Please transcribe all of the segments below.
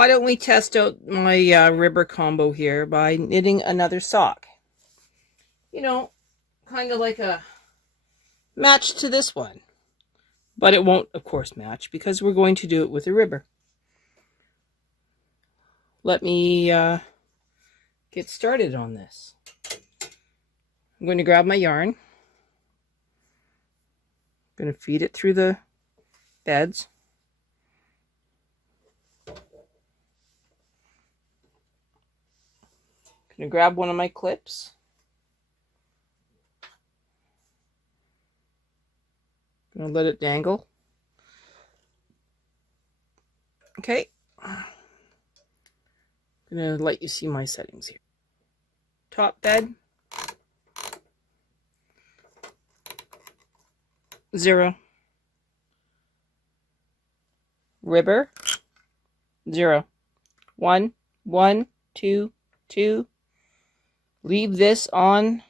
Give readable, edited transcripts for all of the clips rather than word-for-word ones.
why don't we test out my ribber combo here by knitting another sock? You know, kind of like a match to this one. But it won't, of course, match because we're going to do it with a ribber. Let me get started on this. I'm going to grab my yarn. I'm going to feed it through the beds. Going to grab one of my clips. Going to let it dangle. Okay. I'm going to let you see my settings here. Top bed. 0. Ribber. 0. 1, 1, 2, 2. Leave this on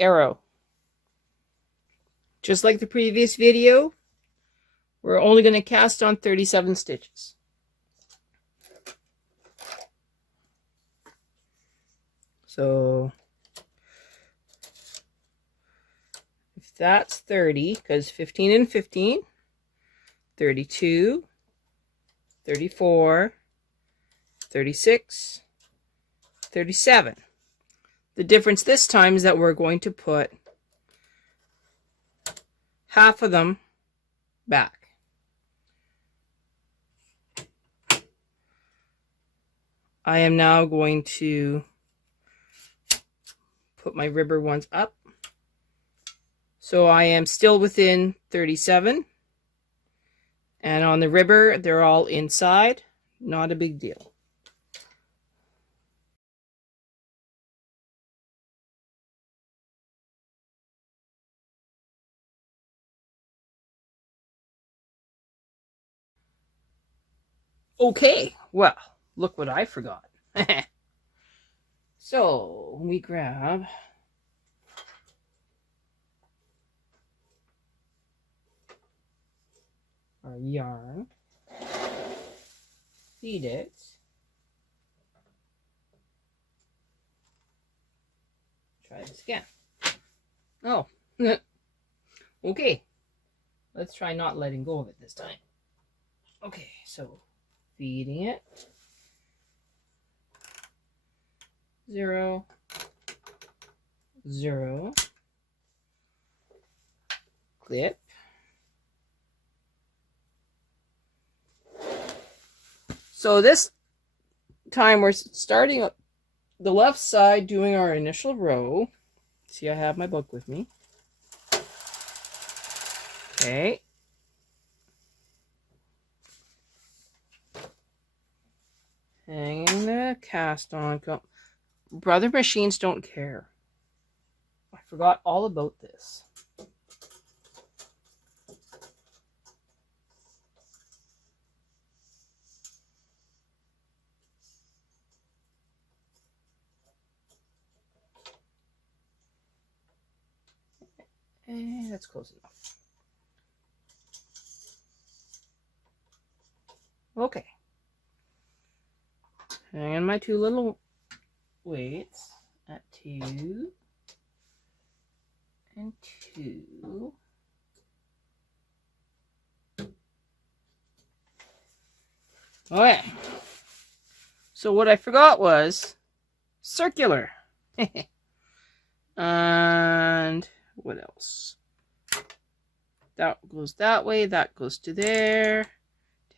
arrow. Just like the previous video, we're only going to cast on 37 stitches. So if that's 30, because 15 and 15, 32, 34, 36, 37. The difference this time is that we're going to put half of them back. I am now going to put my ribber ones up. So I am still within 37. And on the ribber, they're all inside. Not a big deal. Okay, well, look what I forgot. So we grab our yarn, feed it, try this again. Oh, okay, let's try not letting go of it this time. Okay, so feeding it, 0, 0, clip, so this time we're starting up the left side, doing our initial row. See, I have my book with me. Okay. Hanging the cast on. Brother machines don't care. I forgot all about this. And that's close enough. Okay. Hanging my two little weights at 2 and 2. Okay. So what I forgot was circular. And what else? That goes that way, that goes to there.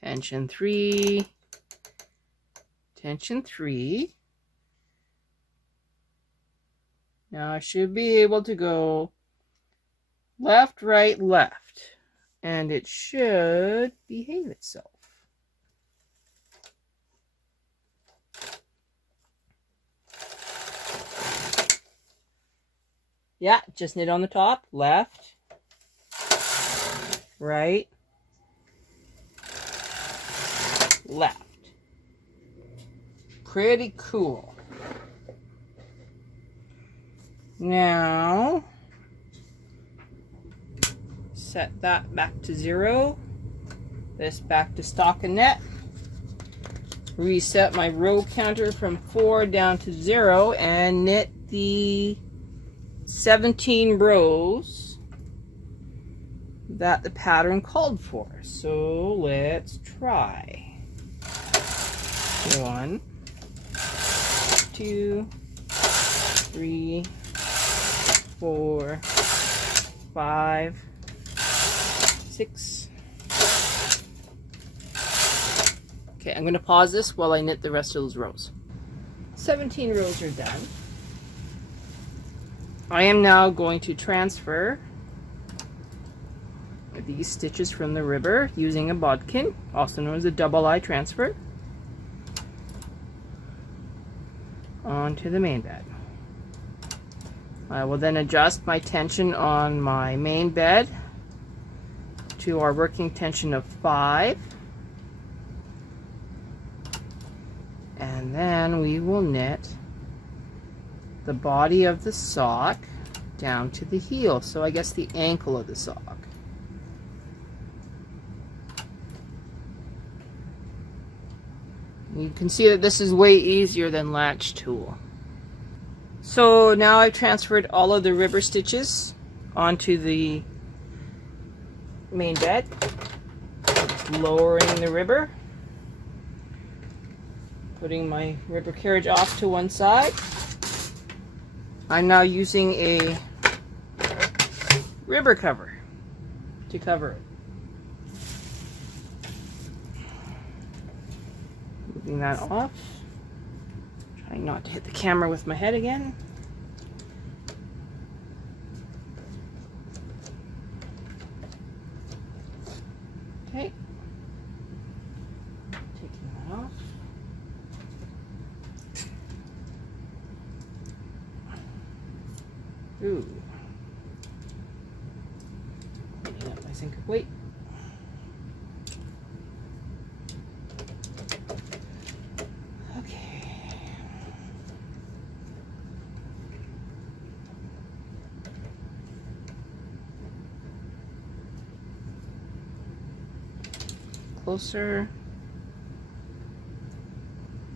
Tension 3. Tension 3. Now I should be able to go left, right, left. And it should behave itself. Yeah, just knit on the top, left, right, left. Pretty cool. Now, set that back to 0. This back to stockinette. reset my row counter from 4 down to 0 and knit the 17 rows that the pattern called for. So let's try. 1, 2, 3, 4, 5, 6. Okay, I'm going to pause this while I knit the rest of those rows. 17 rows are done. I am now going to transfer these stitches from the ribber using a bodkin, also known as a double eye transfer, onto the main bed. I will then adjust my tension on my main bed to our working tension of 5. And then we will knit the body of the sock down to the heel, so I guess the ankle of the sock. You can see that this is way easier than latch tool. So now I've transferred all of the ribber stitches onto the main bed. Just lowering the ribber, putting my ribber carriage off to one side. I'm now using a ribber cover to cover it. Moving that off. Trying not to hit the camera with my head again. Okay. Taking that off. Ooh. Cleaning up my sinker plate. Closer.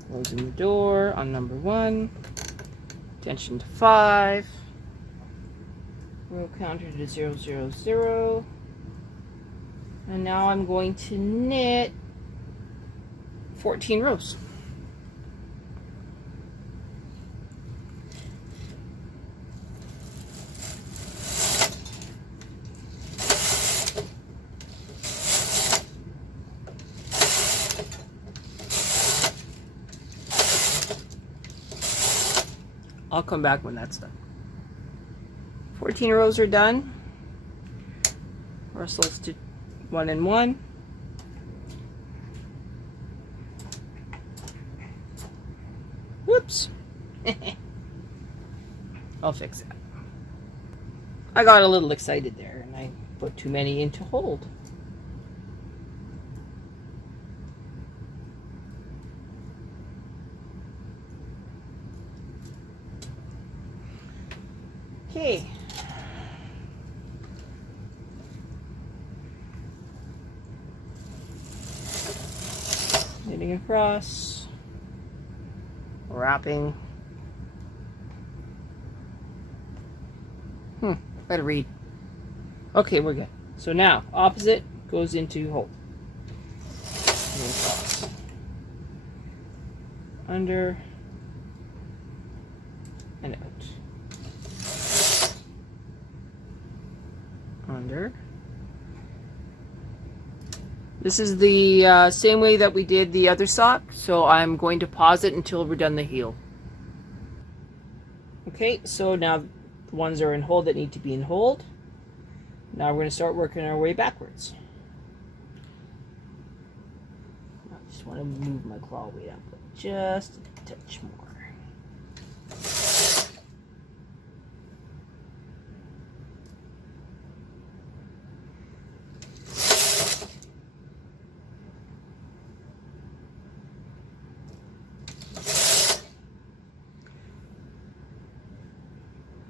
Closing the door on number 1. Tension to 5. Row counter to 0, 0, 0. And now I'm going to knit 14 rows. I'll come back when that's done. 14 rows are done. Russell stitch 1 and 1. Whoops. I'll fix that. I got a little excited there and I put too many in to hold. Okay. Knitting across, wrapping. Better read. Okay, we're good. So now, opposite goes into hold. Across. Under and out. Under. This is the same way that we did the other sock, so I'm going to pause it until we're done the heel. Okay, so now the ones are in hold that need to be in hold. Now we're going to start working our way backwards. I just want to move my claw weight up just a touch more.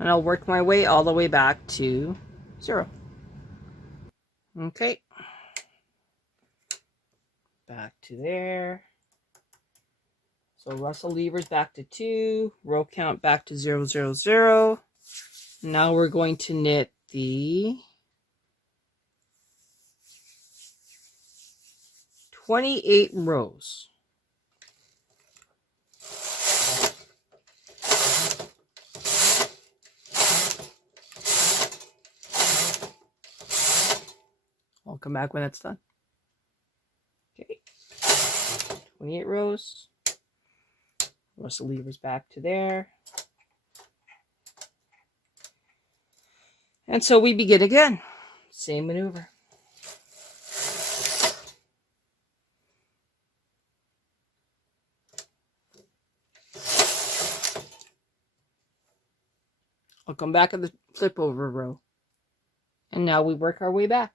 And I'll work my way all the way back to 0. Okay. Back to there. So Russell levers back to 2, row count back to 0, 0, 0. Now we're going to knit the 28 rows. I'll come back when that's done. Okay, 28 rows. Russell levers back to there. And so we begin again. Same maneuver. I'll come back at the flip over row. And now we work our way back.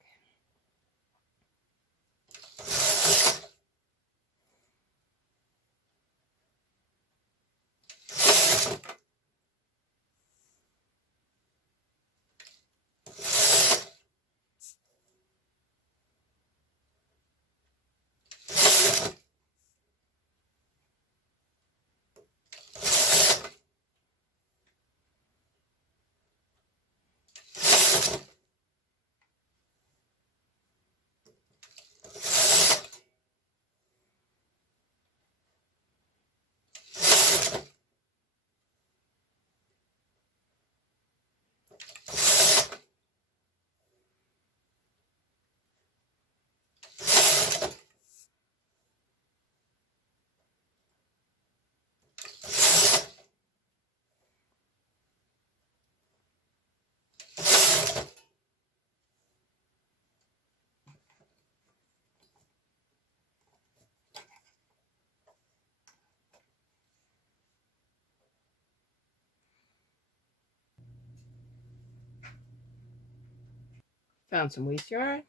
Found some waste yarn.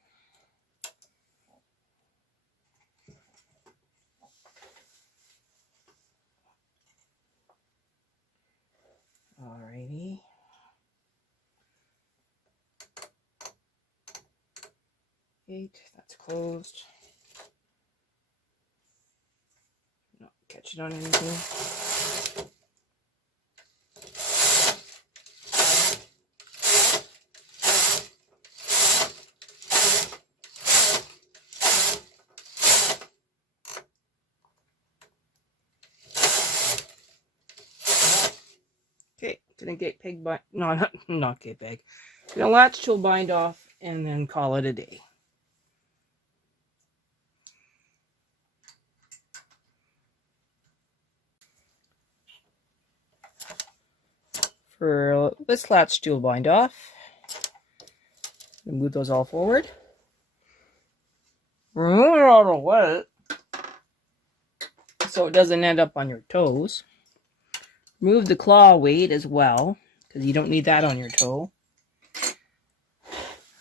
Alrighty. That's closed. Not catch it on anything. Okay, gonna get peg bind. No, not get peg. Gonna latch tool bind off and then call it a day. For this latch tool bind off, move those all forward. Remove it out of the way so it doesn't end up on your toes. Remove the claw weight as well, because you don't need that on your toe.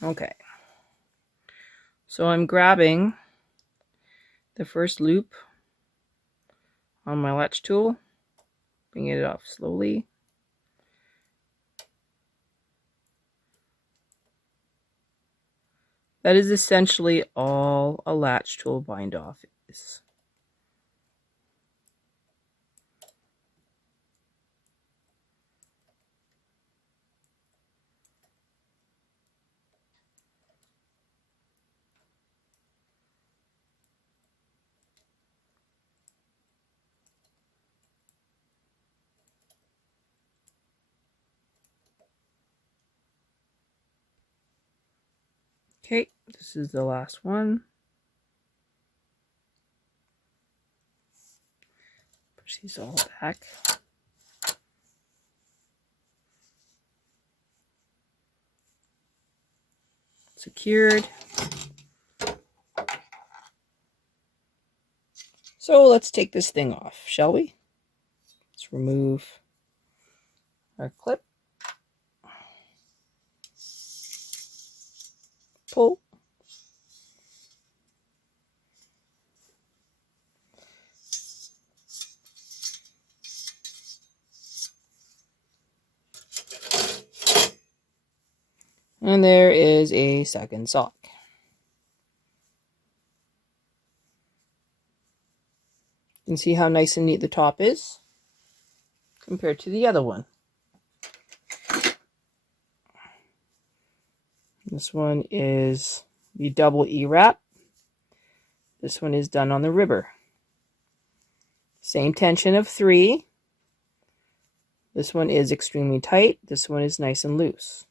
Okay. So I'm grabbing the first loop on my latch tool, bringing it off slowly. That is essentially all a latch tool bind off is. Okay, this is the last one. Push these all back. Secured. So let's take this thing off, shall we? Let's remove our clip. Pull. And there is a second sock. You can see how nice and neat the top is compared to the other one. This one is the double E-wrap. This one is done on the ribber. Same tension of 3. This one is extremely tight. This one is nice and loose.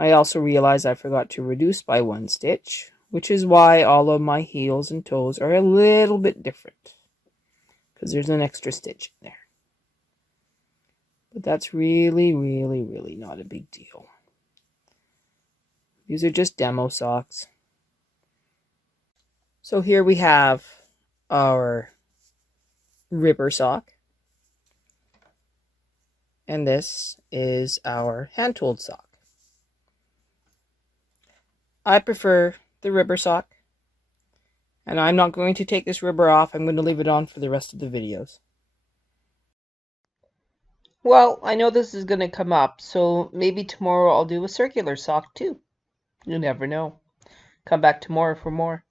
I also realized I forgot to reduce by 1 stitch, which is why all of my heels and toes are a little bit different, because there's an extra stitch in there. But that's really, really, really not a big deal. These are just demo socks. So here we have our ribber sock. And this is our hand-tooled sock. I prefer the ribber sock. And I'm not going to take this ribber off. I'm going to leave it on for the rest of the videos. Well, I know this is going to come up, so maybe tomorrow I'll do a circular sock too. You never know. Come back tomorrow for more.